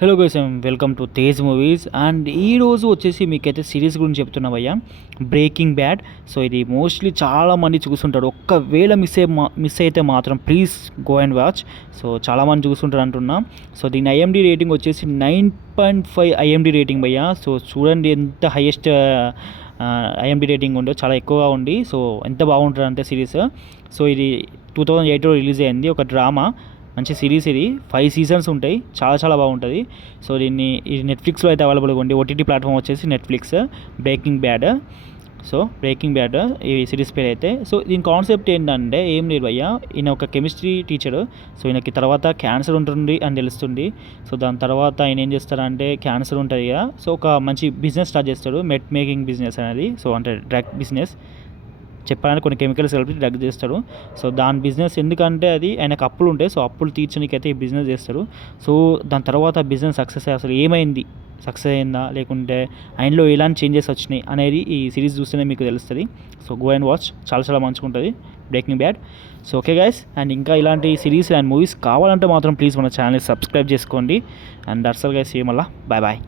Hello guys, welcome to Tej movies. And ఈరోజు వచ్చేసి మీకైతే సిరీస్ గురించి చెప్తున్నా భయ్యా, బ్రేకింగ్ బ్యాడ్. సో ఇది మోస్ట్లీ చాలామంది చూస్తుంటారు. ఒక్కవేళ మిస్ అయితే మాత్రం please go and watch. So చాలామంది చూస్తుంటారు అంటున్నా. సో దీని ఐఎండి రేటింగ్ వచ్చేసి 9.5 ఐఎండి రేటింగ్ భయ్యా. సో చూడండి ఎంత హైయెస్ట్ ఐఎండి రేటింగ్ ఉందో, చాలా ఎక్కువగా ఉండి. సో ఎంత బాగుంటుంది అంటే సిరీస్. సో ఇది 2008లో రిలీజ్ అయింది, ఒక డ్రామా, మంచి సిరీస్. ఇది 5 సీజన్స్ ఉంటాయి, చాలా చాలా బాగుంటుంది. సో ఇది నెట్ఫ్లిక్స్లో అయితే అవైలబుల్గా ఉంది. ఓటీటీ ప్లాట్ఫామ్ వచ్చేసి Netflix. Breaking bad. So breaking bad ఈ సిరీస్ పేరు అయితే. సో దీని కాన్సెప్ట్ ఏంటంటే ఏం లేదు భయ్యా, ఈయన ఒక కెమిస్ట్రీ టీచరు. సో ఈయనకి తర్వాత క్యాన్సర్ ఉంటుంది అని తెలుస్తుంది. సో దాని తర్వాత ఆయన ఏం చేస్తారంటే, క్యాన్సర్ ఉంటుంది కదా, సో ఒక మంచి బిజినెస్ స్టార్ట్ చేస్తాడు, మెట్ మేకింగ్ బిజినెస్ అనేది. సో అంటే డ్రగ్ బిజినెస్ చెప్పాలని, కొన్ని కెమికల్స్ కలిపి డ్రగ్ చేస్తాడు. సో దాని బిజినెస్ ఎందుకంటే అది ఆయనకు అప్పులు ఉంటాయి. సో అప్పులు తీర్చడానికైతే ఈ బిజినెస్ చేస్తారు. సో దాని తర్వాత బిజినెస్ సక్సెస్ అసలు ఏమైంది, సక్సెస్ అయిందా లేకుంటే ఆయనలో ఎలాంటి చేంజెస్ వచ్చినాయి అనేది ఈ సిరీస్ చూస్తేనే మీకు తెలుస్తుంది. సో గో అండ్ వాచ్, చాలా చాలా మంచిగా ఉంటుంది breaking bad. So okay guys, and ఇంకా ఇలాంటి సిరీస్ అండ్ మూవీస్ కావాలంటే మాత్రం ప్లీజ్ మన ఛానల్ని సబ్స్క్రైబ్ చేసుకోండి. అండ్ దట్స్ ఆల్ గైస్, మళ్ళీ బాయ్ బాయ్.